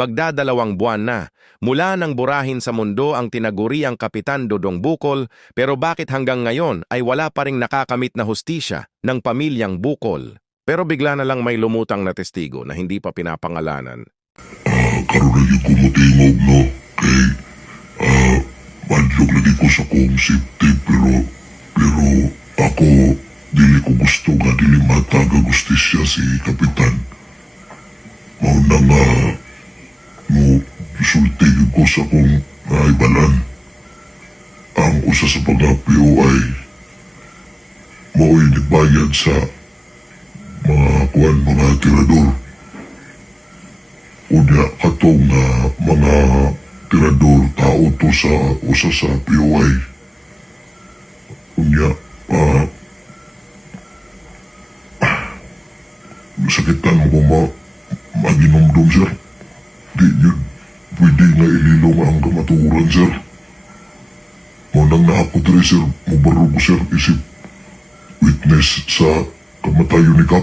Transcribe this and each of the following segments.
Magdadalawang buwan na, mula nang burahin sa mundo ang tinaguriang Kapitan Dodong Bukol, pero bakit hanggang ngayon ay wala pa ring nakakamit na hustisya ng pamilyang Bukol? Pero bigla na lang may lumutang na testigo na hindi pa pinapangalanan. Karon lagi ko motingog no, kay madlog lagi ko sa kong safety, pero ako dili ko gusto nga dili matag ang hustisya si Kapitan. Mauna nga mo sulti ko sa kong ibalan. Ang usa sa pag-apyo ay mao'y nagbayad sa mga tirador. Unya katong mga tirador tao to sa usa sa POI. Unya sakitan mo maginomdom, sir. Di yun pwede nga ililong ang kamaturan, sir. Manang na ako diri, sir, mubaro ko, sir, isip witness sa kamatayon ni Kap.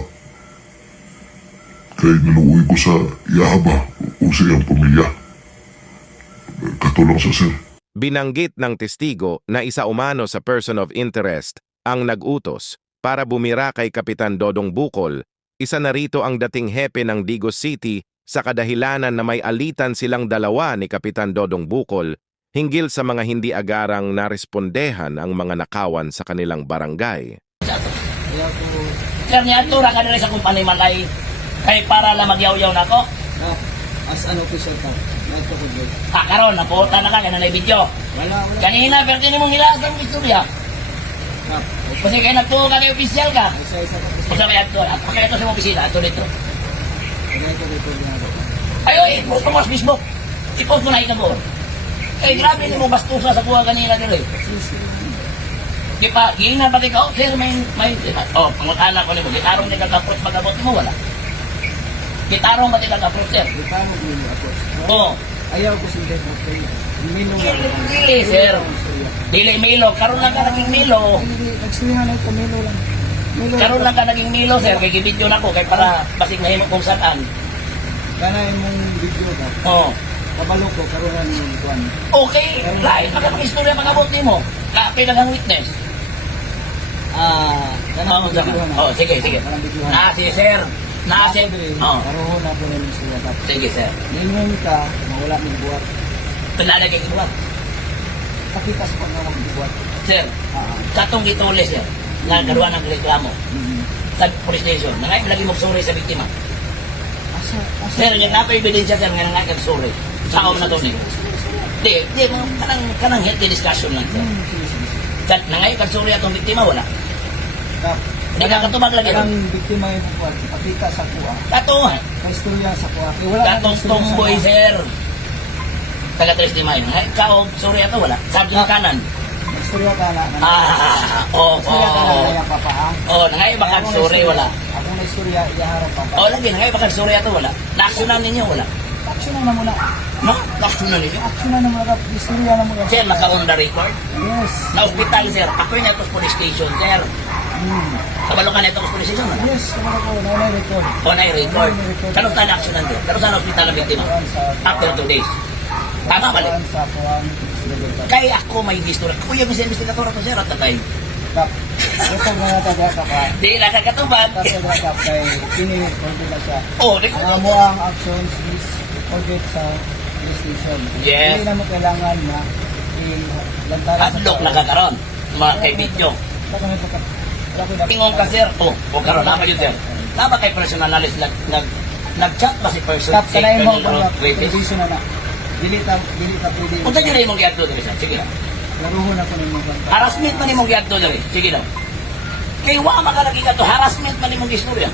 Kaya niluoy ko sa Yahaba o sa iyang pamilya. Katulong sa, sir. Binanggit ng testigo na isa umano sa person of interest ang nag-utos para bumira kay Kapitan Dodong Bukol. Isa na rito ang dating hepe ng Digos City sa kadahilanan na may alitan silang dalawa ni Kapitan Dodong Bukol hinggil sa mga hindi agarang narespondehan ang mga nakawan sa kanilang barangay. Sir, niya tura ka nila sa kumpanya Malay kay para lang magyaw-yaw na ako. As an official ka, nagto ko doon. Karon, naputa na ka, ganun na video. Wala. Kanina, pero din mong hilas ang istorya. Kasi kayo nagtuwa ka kay official ka. Isa-isa ka Kung sa may ato, at pakita sa mga opisina, ato dito. Ito na ako. Ay, i-post mo sa Facebook. I-post mo na ikabor. Eh, grabe ni mo bastusa sa kuha kanina dito eh. Di pa, gina ba ikaw, sir, may, pangutana ko ni mo, gitarong niya kag-approach mag-abot mo, wala. Gitarong ba niya kag-approach, sir? Ito mo din approach. Oo. Ayaw ko sa death of kayo. Minong Dili, sir. Dili, Milo. Karoon lang ka naging Milo. Nagstuhan na ito, Milo lang. Karoon lang ka naging Milo, sir. Kay gibidyo na ko, kay para basig na himo kung saan. Kanay mong video ba? Oo. Kabalo ko, karuhan yung kuwan. Okay, lahat ka ng istorya pag-abot ni mo. Kapit lang ang witness. Kanang videohan na. Sige. Kanang videohan. Nasi, sir. Nasi. Oo. Karuhan na po na yung siya. Sige, sir. Ningon ka, mawala ng buhat. Pinalagay ko ba? Pakita sa pagkawag ng buhat. Sir, katong gituli, sir. Nga karuan ng reklamo. Sa police station. Nangay, lagi mo sorry sa biktima. Sir, yung napa-ebidensya, sir, nga nangay sorry. Saan na to ni? Di, kanang healthy discussion lang, sir. Sir, nangay sorry atong biktima, wala. Hindi ka katubag lagi Ang ron. biktima yung buhat, pakita sa kuha. Katungan. Kaistorya sa kuha. Wala Katong tomboy, sir. Taga-tres di mayo. Ikaw, sorry ato, wala. Sabi sa kanan. Istorya ka na. Oo. Istorya ka na na yung papa. Oo, nangay bakag sorry, wala. Ako na istorya, iyaharap papa. Oo, lagi, nangay bakag sorry ato, wala. Na-actionan ninyo, wala. Action na muna. No, na-actionan ninyo. Action na muna. Istorya na muna. Sir, naka-on the record. Yes. Na-hospital, sir. Ako yung natos police station, sir. Kabalo ka na itong police station, wala. Yes, kamara ko. Nanay record. O na-record. Kano saan na-actionan, sir? Kano saan hospital ang biktima? After 2 days. Tama, balik. Sa kuha. Kaya ako may history. Kuya, may investigator ako, sir, at the time. Kap. Ito mga taga ka pa. Di nakakatubad. Tapos sa kap kay ini-record na siya. Oo, di ko. Ang mo ang actions is forget sa police station. Yes. Hindi na mo kailangan na i-lantaran Hadlok na kakaroon. Mga kay video. Tingong ka, sir. O karoon, nama yun, sir. Nama kay personal knowledge, nag-chat ba si person? Kap, kanay mo kung Rapist? tradition na na. Dili ta pwede. Kung saan yun na yung giadto dali, sir? Sige na. Laruhon ako ng mga banta. Harassment man yung giadto dali. Sige na. Kaya wala makalagi ka to. Harassment man yung istorya.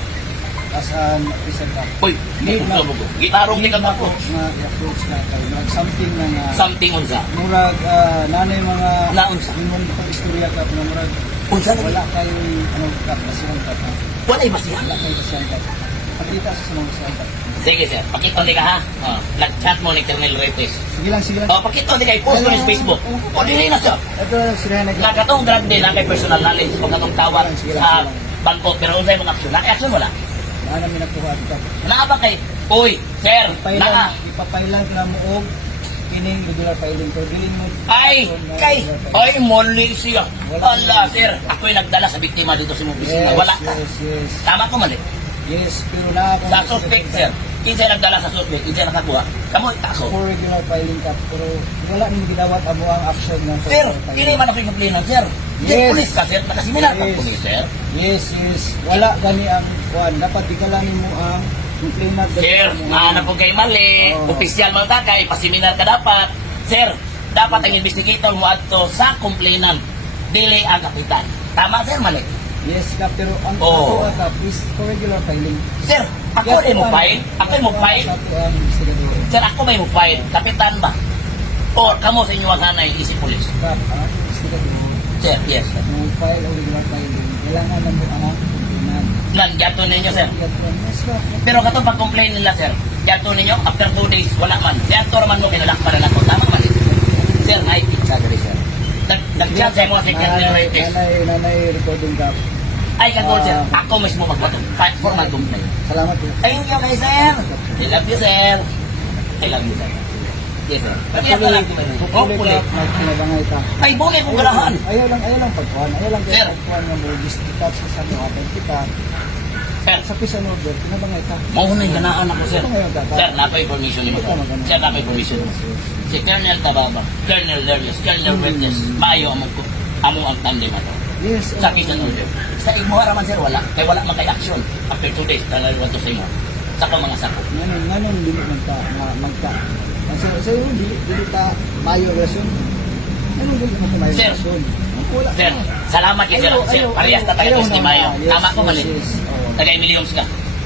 Kasan isa ka. Uy, hindi mo ko. Gitarong ni ka po. Nga i-approach na kayo. Something na nga. Something unsa. Murag nanay mga Naunsa. imong istorya ka na murag Unsa lagi. wala kayo kap basihan ka. Wala ibasihan. Wala kayo basihan ka. Pakita sa mga basihan ka. Sige, sir. Pakita di ka, ha? Nag-chat mo ni Colonel Rapist. Sige lang. Pakita di ka. I-post mo sa Facebook. O, dili na, sir. Ito sila Nakatong drug din lang kay personal knowledge. Pag katong tawag sa bangko. Pero unsay mga aksyon. Naki-aksyon wala. Ano mi nakuha dito. Naaba kay Uy, sir, Ipapailan ka na mo og kining regular filing ko. Dili mo. Ay, kay, ay, mali siya. Ala, sir, ako'y nagdala sa biktima dito sa mong opisina. Yes, Wala ka. yes, yes. Tama ko mali. Yes, pero na ako. Sa suspect, sir. Kinsa nagdala sa suspect, kinsa nakakuha. Kamu, ako. For regular filing ka, pero wala nang ginawat amo ang action ng Sir, regular filing. hindi man ako yung complainant, sir. Sir, Yes. pulis ka, sir. Nakasimilar ka, Yes. pulis, sir. Yes, yes. Wala gani ang kuan. Dapat digalanin mo ang complainant. Sir, mahanap po kayo mali. Oo. Opisyal mo ka kay pasiminar ka dapat. Sir, dapat ang investigator mo adto sa complainant. Dili ang kapitan. Tama, sir, mali. Yes ka, pero ang Oo. ato ka is for regular filing. Sir, ako rin mo file. Ako rin mo file. Sa ato ang investigador. Sir, ako may mo file. Kapitan ba? O, kamo sa inyo ang hanay, isip pulis. But ang investigador, Sir, yes. mo file o regular filing, kailangan na mo ang complainant. Nandiyato ninyo, sir. Yes ka. Pero katong pag-complain nila, sir, diyato ninyo, after 2 days, wala man. Diyato naman mo, kinalakparan ako. Tama man. Sir, naipit sa diri, sir. Nag-chat sa mga secretary rapist. Nanay recording ka. Ay, kagol, sir. Ako mismo magpatong. Formal complaint. Salamat po. Thank you kay sir. I love you, sir. I love you, sir. Yes, sir. Pati ako lang. Oh, Puli puli. ka, magkinabangay ka. Ay, buli kong ganahan. Ayaw lang pagkuhan. Ayaw lang Sir. pagkuhan ng mga distika sa sanuatan kita. Sir, Sa pisan order, kinabangay ka. mauuna yung ganahan ako, sir. Ito ngayon, Tata. Sir, napa information niyo, sir. Sir, napa information. Si Colonel Tababa, Colonel Lerles, Colonel Witness, maayo amo ang tandem ato. Yes. Sa kisan order. Sa imo haraman, sir, wala. Kaya wala man kay action. After 2 days, talaga to sa imo. Sa kang mga sako. Ngayon, dili magka. Sa'yo, dili ta mayo relasyon. Ngayon, dili mo mayo Sir. relasyon. Wala. Sir, salamat kay sir. Sir, parehas na tayo Ayaw ni na, Mayo. yes, Tama ko yes, mali. yes. Oo. Tagay millions ka.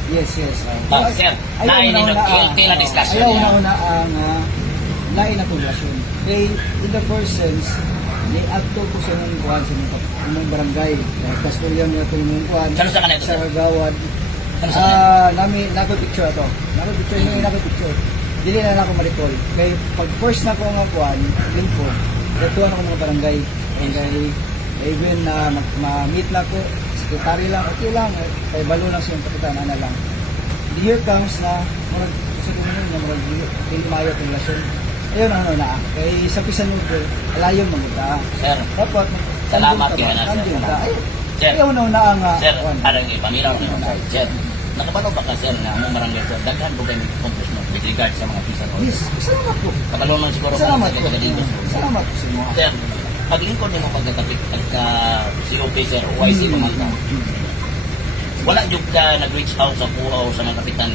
Yes, yes. Oh, sir, lain ni guilty na discussion Ayaw niya. na ang lain na relasyon. Kay, in the first sense, ni adto ko sa mga kuhan sa mga barangay. Kastulyan niya ito yung kuhan. Saan sa kanito, Sa sir? Gawad. Ano sa kanito? Nako picture ato. Nako picture. Dili na ako ma-recall. Kay pag first na ko nga kuhan, info, datuan ako mga barangay. Even na ma-meet na ko, sekretary lang, okay lang. Kay balo lang siyang kapitan, lang. Here comes na, murag, sa dumanon niya, murag, hindi mayo ang relasyon. Ayun ang na. Kay sa pisan mo, alayon maguta. Sir, Dapat, Salamat kaya na, sir. Sir. Ayaw na ang, sir, parang ipamilaw na yung side. Sir, nakapalo ba ka, sir, na among barangay, sir, daghan po kayo accomplishment with regard sa mga pisan order. yes, salamat po. Kapalo man siguro Salamat sa po. taga-dito. Salamat po sa inyo. Sir, paglingkod niyo pagkatapik pagka COP, sir, OIC naman ka. Wala yung ka nag-reach out sa puhaw sa mga kapitan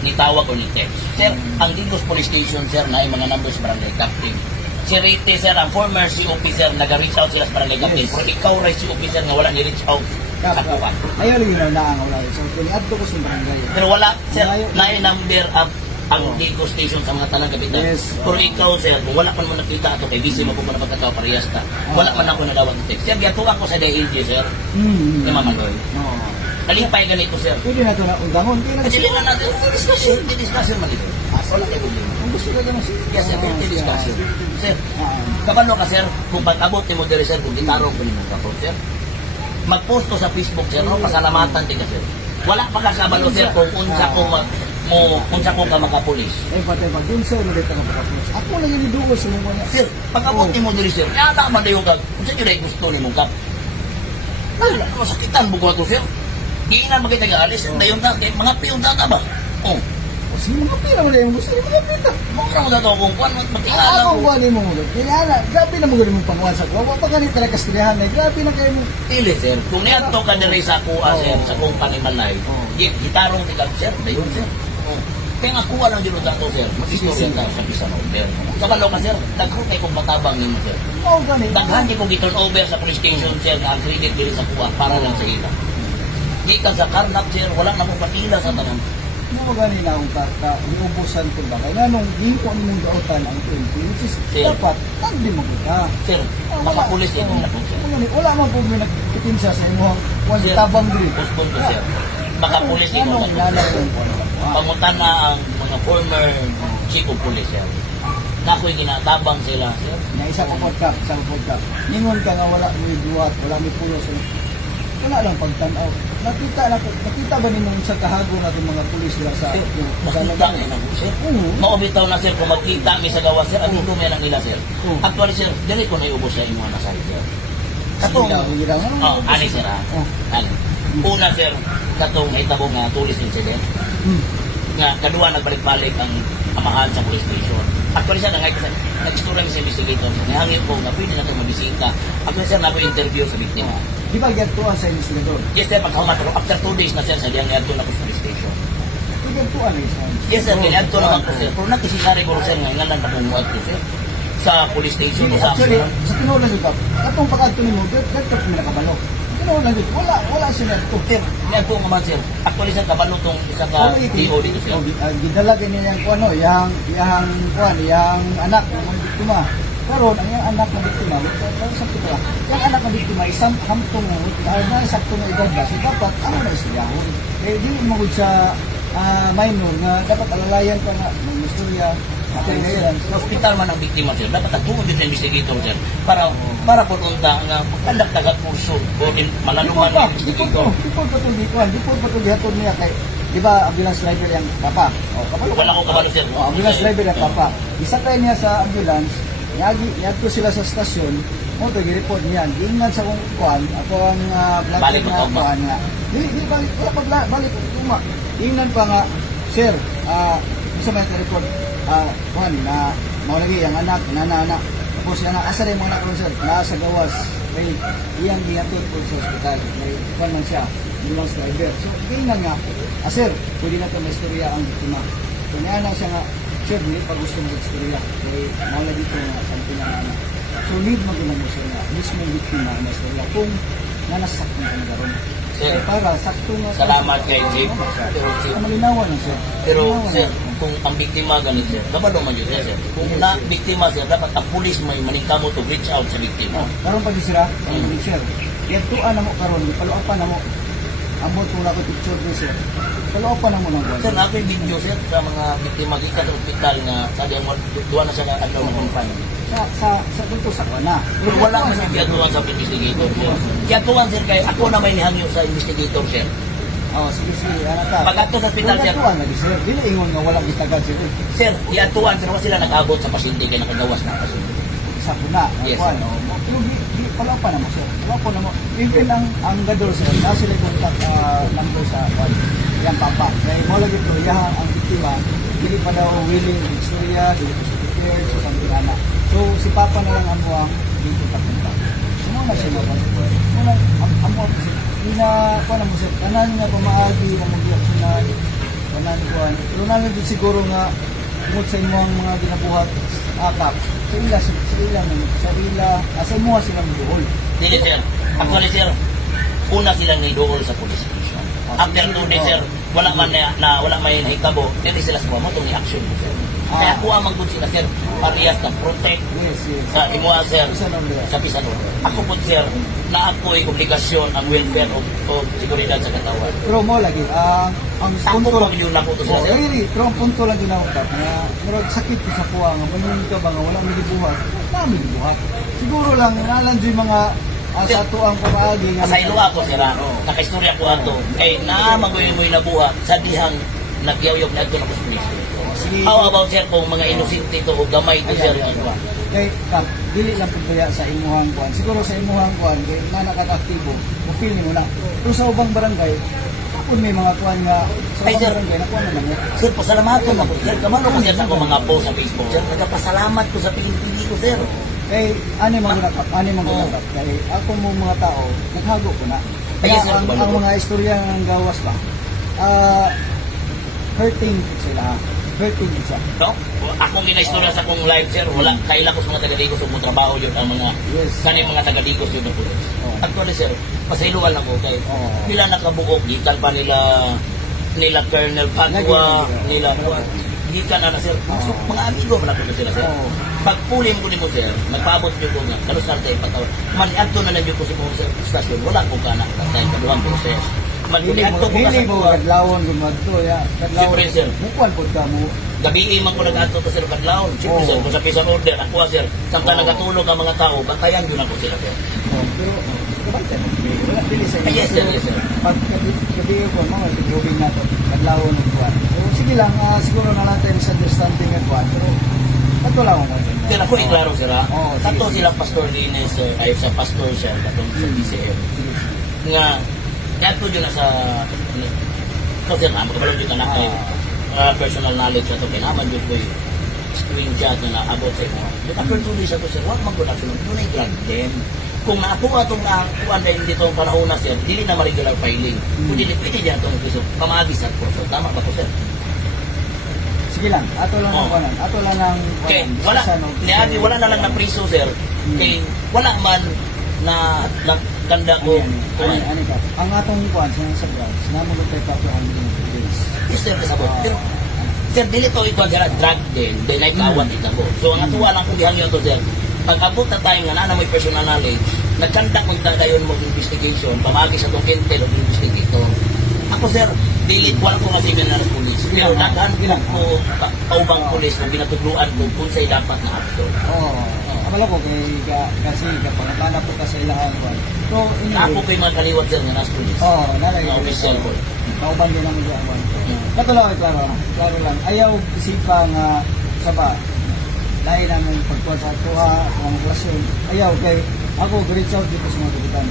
ni tawag o ni text. Sir, ang Digos Police Station, sir, na yung mga numbers barangay captain. Si Rite, sir, ang former COP, sir, nag-reach out sila sa barangay captain. Yes. Pero ikaw, rin COP, sir, na wala ni-reach out sa puhaw. Ayaw lang yun na ang wala. So, kiniadto ko sa barangay. Pero wala, sir, Malayo. na yung number up ang Digos Station sa mga tanang kapitan. Yes. Pero ikaw, sir, kung wala pa naman nakita ito, kay busy mo po pa na pagkatawa parehas ka. Wala pa na ako nadawag ng text. Sir, gatuwa ko sa DLG, sir. Ni Mama Loy. Oo. Kalipay ganito, sir. Pwede na ito na undangon. Kasi na natin, discussion, discussion man ito. Wala kayo problema. Kung gusto ka naman siya. Yes, sir, discussion. Sir, Ah, kabalo ka, sir, kung pag-abot ni mo diri, sir, kung gitarong ko ni mo kapot, sir. Mag-post ko sa Facebook, sir, no? Pasalamatan din ka, sir. Wala pa ka kabalo, sir, kung unsa ko unsa ko ka makapulis. pati pag dun sir, ulit ako makapos. Ako lang yung idugo sa mga niya. Sir, pag-abot ni mo diri, sir, yata man dayo ka, kung sa nyo gusto ni mo kap. Wala, masakitan buko ako, sir. Di na makita nga alis, sir, dayon na, mga piyong data ba? Oh, Kasi mga pira mo na yung gusto, mga pira. mga mo na ito kung kuwan, matingala Ako ko. ba ni mo ulit? Kaya grabe na mo ganun mong panguhan sa kuwa. Wag pa ganit talaga kastilahan na. Grabe na kayo mo. Pili, sir. Kung niadto ka diri sa kuha, sir, sa company Malay, gitarong ti sir, dayon, sir. Oh. Kaya nga kuha lang dito dato, sir. Mag-istorya ka sa pisan over. Sa balo ka, sir, daghan kay kong matabang nimo, sir. Oo, ganit. Daghan di ko giturn over sa police station, sir, na ang credit diri sa kuha para lang sa ila. Di ka sa karnap, sir, wala na mong patila sa tanan. Mo ganit na akong niubusan ko ba? Kaya nung hindi ko mong gautan ang 20, which is Sir. dapat, tagdi mo kita. Sir, makapulis din na po, sir. Wala man po may nagpipinsa sa imo. Kung Sir, tabang diri. postpone ko, sir. Makapulis din Ano na ang lala po, sir. ko? Pamutan na ang mga former chief of police, sir. Na ako'y ginatabang sila, sir. Na isa ko podcast, isang podcast. Ningon ka nga wala mo duwat, wala mo pulos. wala lang pagtanaw. Nakita ba ninyo sa kahago natin mga pulis nila sa Nakita na yun ako, sir. Maubitaw na, sir, kung magkita may sa gawa, sir, at hindi may lang nila, sir. Actually, sir, dili ko na iubos sa inyo na sa sir. Katong, ani, sir, ha? Ani. Una, sir, katong hitabo nga tulis incident. Nga, kadua, nagbalik-balik ang amahan sa police station. Actually, sir, nag-istura sa investigator. Nahangin ko na pwede na ito mabisita. Actually, sir, na-interview sa biktima. Di ba gatuan sa investigador? Yes, sir, pagkamatro, after 2 days na, sir, sa diyang niadto na ko sa police station. Di gatuan na isa. Yes, sir, niadto naman ko, sir. Pero nakisisari ko, sir, nga lang napumuhat ko, sir. Sa police station o sa Actually, action. sa tinulan nyo ka, katong pagkadto nimo, dito kami nakabalo. Tinulan nyo, wala siya na ito. Sir, niadto nga man, sir. Actually, sir, kabalo tong isa ka DO dito, sir. Gidala din niya yung ano, yang anak ng biktima. Karon ang yang anak ng biktima, sa kita. Yung anak ng biktima isang hamtong dahil na saktong edad ba, so dapat ano na isyahon. Eh di mo gud sa minor nga dapat alalayan pa nga ng istorya. Okay, ngayon. Sa hospital man ang biktima, sir. Dapat tatuon din sa investigator, sir. Para po unta nga pagkandak-dagat puso o malaluman ng investigator. Dipod pa to gihatod niya kay di ba ambulance driver yang papa. Kabalo. Wala ko kabalo, sir. Ambulance driver yang papa. Isakay niya sa ambulance, niadto sila sa stasyon, mo to gi-report niya. Ingnan sa kung kuan, ako ang Balik black mo na kuan nga. Di balik, wala balik tuma. Ingnan pa nga, sir, sa may report kuan na maulagi ang anak, nana. Tapos yan asa rin mga anak ko, sir, nasa gawas. May iyang gihatod po sa ospital. May kuan man siya, ambulance driver. So, ingnan nga, sir, pwede na ito may istorya ang biktima. Kung na siya nga, sir, hindi pa gusto ng istorya. Kaya mawala dito nga sa pinanganak. So, need magulang mo siya nga, mismo yung biktima ang istorya. Kung nanasaktan ka na garon. Sir, Para, sakto nga. salamat kay Jake. Pero, sir, Malinawan lang, sir. Pero, Malinawan sir, lang. kung ang biktima ganit, sir, kabalo man yun, sir. Kung na biktima, sir, dapat ang pulis may maningkamo to reach out sa biktima. Karon pa di sila, sir. Iyagtuan na mo karon, paluapan na mo. Ambot kung na ko picture din, sir. Paluapan na mo ng buwan. Sir, nato yung video, sir, sa mga biktima gikan sa ospital nga sabi ang duwa na siya nga adlaw na confine. Sa dito sa kuana. Pero wala man siya giyatuan sa investigator, sir. Giyatuan, sir, kay ako na may nihangyo sa investigator, sir. Sige, anak ka. Pag ato sa ospital, sir, Iyagtuan na di, sir. Dili ingon nga wala gitagad, sir. sir, giyatuan, sir, wala sila nag-abot sa pasyente kay nakagawas na pasyente. Sa kuna. Yes, Kuan, pero paluapan na mo, sir. Paluapan na mo. Even ang gadol, sir, na sila contact number sa kuan. Yang papa. Kaya mo lagi ito, yaha ang biktima, hindi pa daw willing ng istorya, hindi pa siya prepared, so something ana. So, si papa na lang ang buwang, dito papunta. So, muna siya naman. Muna, ang buwang, hindi na, kuan mo, sir, kanan nga pamaagi, na mag-reaksyonan, kanan kuan. Pero namin din siguro nga, umot sa inyo ang mga ginabuhat, akap, sa imo silang duhol. Dili, sir. Actually, sir, una silang nidool sa police station. After 2 days, sir, wala man wala may nahitabo, dili sila sa mga itong i-action mo, sir. Kaya kuha man gud sila, sir, parehas na protect Yes. sa imuha, sir, Pisan order. sa pisan order. Ako po, sir, na ako'y obligasyon ang welfare o seguridad sa katawan. Pero mo lagi, ang Sampo punto ko yun na po to, sir. really, pero ang punto lang ginawag na murag sakit ko sa kuha nga manun ka ba nga wala may gibuhat, dami gibuhat. Siguro lang nalandyo yung mga sa ato ang pamaagi nga Pasaylo ako, sir, nakaistorya ko ato. Kay magoy-moy na buha sa dihang nagyawyog na ito na kuspulis. sige. How about, sir, kung mga inosente to o gamay to, sir? Kay dili lang pagkaya sa imuhang kuan. Siguro sa imuhang kuan kay na nakaka-aktibo, mo feel nimo na. Pero sa ubang barangay, kung may mga kuan nga sa Ay, ubang sir. barangay na kuan na lang. Sir, pasalamat ko. Sir, kamano ko, sir, sa akong mga post sa Facebook. Sir, nagpasalamat ko sa pili-pili ko, sir. Kay ani man gud kay ako mo mga tao naghago ko na. Ay, Kaya sir, ang kabalo. mga istorya ng gawas ba hurting sila. Hurting sila. No? Akong ginaistorya sa akong live, sir, wala, kaila ko sa mga taga-Digos o trabaho yun ang mga Yes. kani mga taga-Digos yun na po. Oh. Actually, sir, pasailuan ako kay Oh. nila nakabuok, gikan pa nila Colonel Padua, Lagi. nila gikan na sir. Oh. Mga amigo man ako sila, sir. Oh. Pagpuli mo nimo, sir, magpaabot yun ko nga, kalos na tayo pataw. Maniadto na lang yun ko sa mga sir, stasyon, wala ko ka na, tayo kaduhang proses. Maniadto ko ka sa mo kuha. kadlawon gumadto ya. Siyempre, sir. Mukuan pud ka mo. Gabi man ko nag-ato ko sir kadlawon. Siyempre, Oo. sir, kung sa pisan order, ako sir, samtang Oo. nagatulog ang mga tao, bantayan yun ako sila, sir. Pero kabantay. Wala dili sa Yes, sir, yes, sir. Pag gabi ko mo, tigubing na to, naglaho ng kuwan. So sige lang, siguro na natin misunderstanding ng kuwan, pero kato lang mo. Sir, ako iklaro sir ha. Oo, sige, Tato sige. sila Pastor Dines, ay sa Pastor siya, katong sa DCM. Nga, yato yun na sa, ito sir ha, magkabalog yun na kay personal knowledge na ito, kinaman yun ko yung screenshot na about sa imo. Yung opportunity sa ito sir, huwag magulak yun, yun ay drug them. Kung naakuha itong nakakuha dahil dito ang panahon na sir, dili na ma-regular filing. Kung dili, pwede dyan itong piso, pamagis at proso. Tama ba ito sir? Sige lang, ato lang ng Oo. kuwan. Ato lang ng Okay, wala, niagi, wala na lang na priso sir. Kay, wala man na nagkanda ko. Ano ka? Ang atong kuwan sa ground, sinama mo tayo pa 200 days. Yes sir, kasabot. Pero, sir, dili to ito dyan drug din, then ay kawat ito ko. So, ang atuwa lang kung dihan yun to sir, pag abot na tayo nga na may personal knowledge, nagkandak mo dayon mo investigation, pamagi sa itong kintel o investigator. Ako sir, dili wala ko nga signal na police. Pero daghan ko paubang police na binatudluan ko kung sa'y dapat na acto. Oo. Abala ko kasi kapag natanap ko sa ilang kuwan. So, Ako ko'y mga kaliwat sir nga nas police. Oo, nalay Mga ko. official ko. Kauban din ang mga kuwan. Kato lang, klaro. Klaro lang. Ayaw isipa nga sa ba, dahil namin pagkuhan sa tuha, mga klasyon. Ayaw, kay ako, reach out dito sa mga kapitan.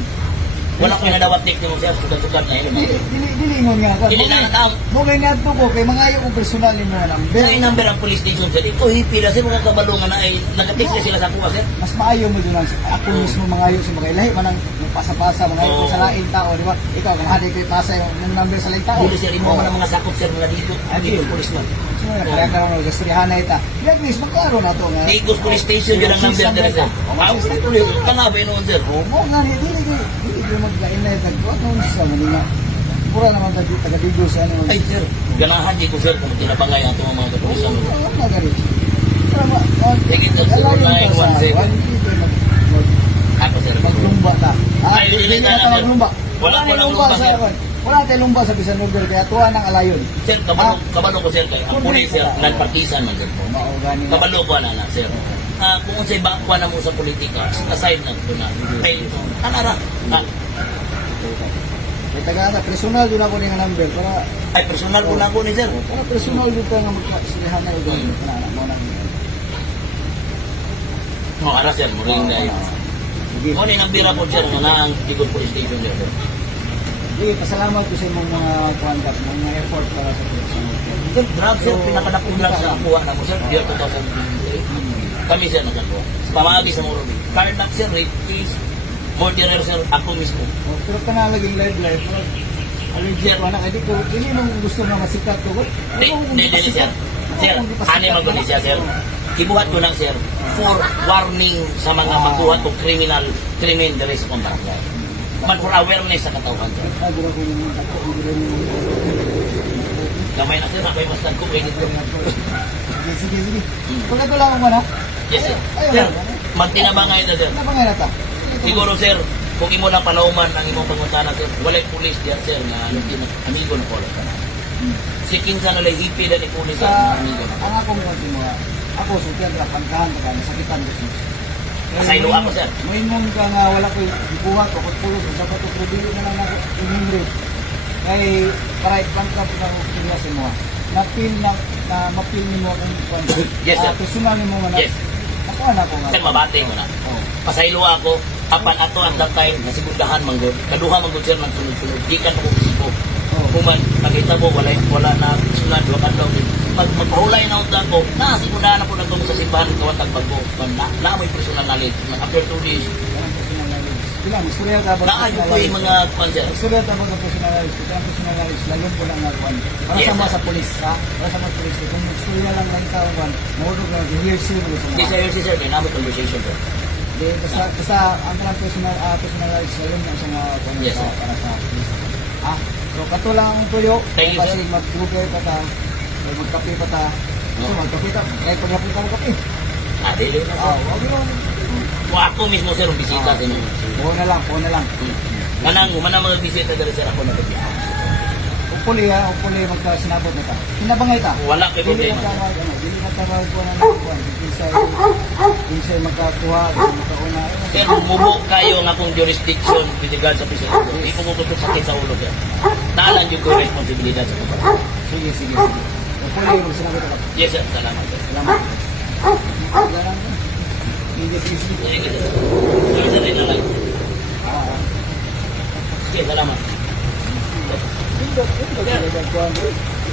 Wala ko na dawat tik mo sir, sugat-sugat na yun. Dili ingon nga. Dili na natawag. Mugay nga ito ko, kay mga ayaw kong personal ni mga number. Ay number ang police station sir. Ito hipi na sir, mga kabalungan na ay nagatik na sila sa kuha sir. Mas maayo mo din lang. Ako mismo mga ayaw sa mga ilahi, manang pasa-pasa, mga ayaw Oo. sa laing tao, di ba? Ikaw, kung hadik kayo pasa yung number sa laing tao. Dili sir, imo man ang mga sakop sir, mga dito. Dito police man. Kaya ka lang gastrihan na ita. At least, magklaro na ito nga. Digos police station yun ang number nila sir. Kanabay noon sir. Oo nga, hindi ko magkain na ito. Ano sa manila? Pura naman taga-digo sa ano. Ay sir, ganahan di ko sir kung tinapangay ang itong mga kapulisan. Oo nga, ganun. Higit sa 0916. Ako sir. Maglumba ta. Ay, hindi na ta sir. maglumba. Wala tayong lumba, sir. Wala tayong lumba sa Bisan Lugar, kaya tuwa ng alayon. Sir, kabalo ko sir kay ang pulis sir, nagpartisan man sir. Maugani na. Kabalo ko na sir. Kung unsay bakwa na mo sa politika, aside na ito na. Kay anara. Kaya taga personal din ako ng number para Ay personal ko na ko ni sir. para personal din ka nga magkasilihan na ito. Anak mo nang Mo ara sir, mo ring dai. Sige. Mo ni nang bira po sir nga ang Digos Police Station sir. Sige, pasalamat ko sa imong mga contact, mga effort para sa personal. Sir, grabe sir, pinakadakong drugs na nakuha na mo sir, year 2023. Kami sir nagkakuha. Sa pamagi sa Morobi. Carnac sir, rape case, murderer sir, ako mismo. Pero ka na laging live. Allergic ko na, hindi ko, hindi nung gusto na masikat ko. Hindi sir. Sir, ano yung maguli siya sir? Kibuhat ko lang sir, for warning sa mga makuha to criminal dere sa kong barangay. Man for awareness sa katawhan sir. Gamay na sir, ako yung mas ko kayo dito. Sige. Pagka ko lang ako na. Yes sir. Sir, magtinabangay na sir. Ano ba nga na ta? Siguro sir, kung imo lang palauman ang imong pangutana sir, walay pulis diyan sir nga ano din amigo na polo ka na. Si Kinsa na hipi na ni pulis Sa, ang amigo na. ang ako mga mga, ako sukyan ka, pangkahan ka, nasakitan ko siya. Asaylo ako sir. May mong ka nga, wala ko ibuhat o kutpulog, sa bato, pero dili na lang ako inimre. Kay, para ipangka po na ako sila sa mga. Napil na mapil ni mo akong kwento. Yes, sir. Personal ni mo nga na. Yes. Ako na ko nga. Sir, mabati ko na. Oo. Pasaylo ako, apan ato at that time, nasigudahan manggod. Kaduha manggod sir ng sunod-sunod. Di ka ako kusiko. Oo. Kuman, nakita mo, wala na sunod, wala daw. Pag magpahulay na unta ko, nasigudahan ako nagtungo sa simbahan, kawatag bago. Na may personal knowledge. After 2 days, Ang personal knowledge. Bilang, istorya ka ba? naayo ko yung mga panser. Istorya ka ba sa personal knowledge? Ito ang personal knowledge. Layon po lang nagawan. Para Yes, sa mga sir. sa polis, ha? Para sa mga polis. Kung istorya lang lang ikaw, mahulog lang, hear sir mo sa Yes, mga. sir, may namin conversation sir. Di, basta ang mga personal knowledge layon lang sa mga Yes, sir. para sa polis. So, kato lang ang tuyo. Thank you, Kasi sir. mag-google pa ta, o magkape pa ta. So, magkape ta. Kaya paghapon ka ng kape. Dili na sir. Wag yun. Kung ako mismo sir, ang bisita sa inyo. Puho na lang. Kanang, humana mga bisita dali sir, ako nagbibiya. Upuli magkasinabot na ta. Hinabangay ta. Wala kay Dili problema. na ta, dili na ta tawag ko na ng kuwan. Kinsay makakuha, makauna. Sir, mubo kayo nga kung jurisdiction with regard sa presidente. Hindi ko gusto sakit sa ulo, sir. Talan yung ko responsibilidad sa kapatid. Sige, sige, sige. Puli, magsinagot ako. Yes, sir. Salamat, sir. Salamat. Salamat. Sige, sige, sige. Sige, sir. Sige, sir. Rin na lang. Sige, salamat.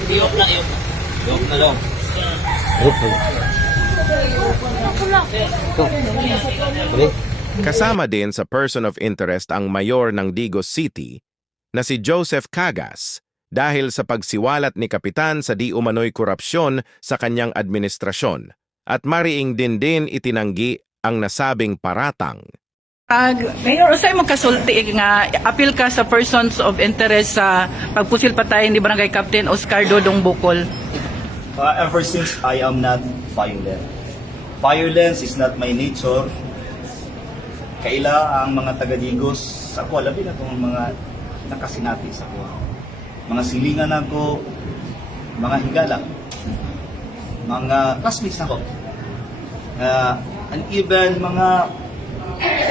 Iyok na, iyok na. Iyok na lang. Kasama din sa person of interest ang mayor ng Digos City na si Joseph Cagas dahil sa pagsiwalat ni Kapitan sa di umano'y korupsyon sa kanyang administrasyon at mariing din itinanggi ang nasabing paratang. Ngayon, usay mo kasulti nga appeal ka sa persons of interest sa pagpusil patay ni Barangay Captain Oscar Dodong Bukol. Ever since I am not violent. Violence is not my nature. Kaila ang mga taga-Digos sa ako, labi na itong mga nakasinati sa ako. Mga silingan ako, mga higala, mga classmates ako. And even mga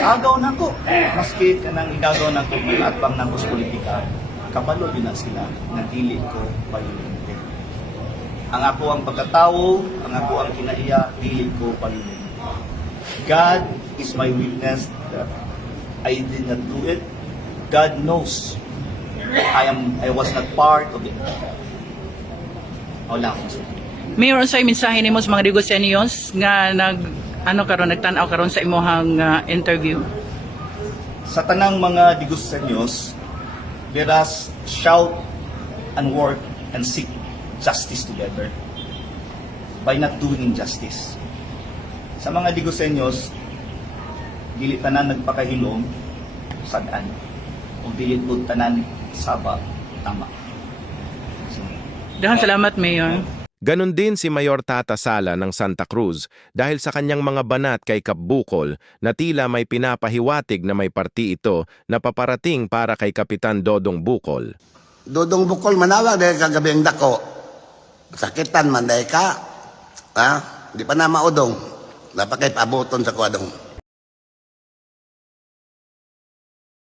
agaw na ko. Maski kanang igagaw na ko, mga atbang na ko sa politika, kabalo din na sila, nagdili ko violente. Ang ako ang pagkatao, ang ako ang kinaiya, dili ko violente. God is my witness that I did not do it. God knows I was not part of it. Wala akong sabi. Mayor, unsay mensahe nimo sa mga Digosenyos nga nagtanaw karon sa imong interview? Sa tanang mga Digosenyos, let us shout and work and seek justice together by not doing injustice. Sa mga Digosenyos, dili tanan nagpakahilom sadan o dili po tanan saba tama. Dahan salamat, Mayor. Ganon din si Mayor Tata Sala ng Santa Cruz dahil sa kanyang mga banat kay Kap Bukol na tila may pinapahiwatig na may parti ito na paparating para kay Kapitan Dodong Bukol. Dodong Bukol manawag dahil kagabi ang dako. Sakitan man dahil ka. Ha? Di pa na maudong. Dapat kay paabuton sa kwadong.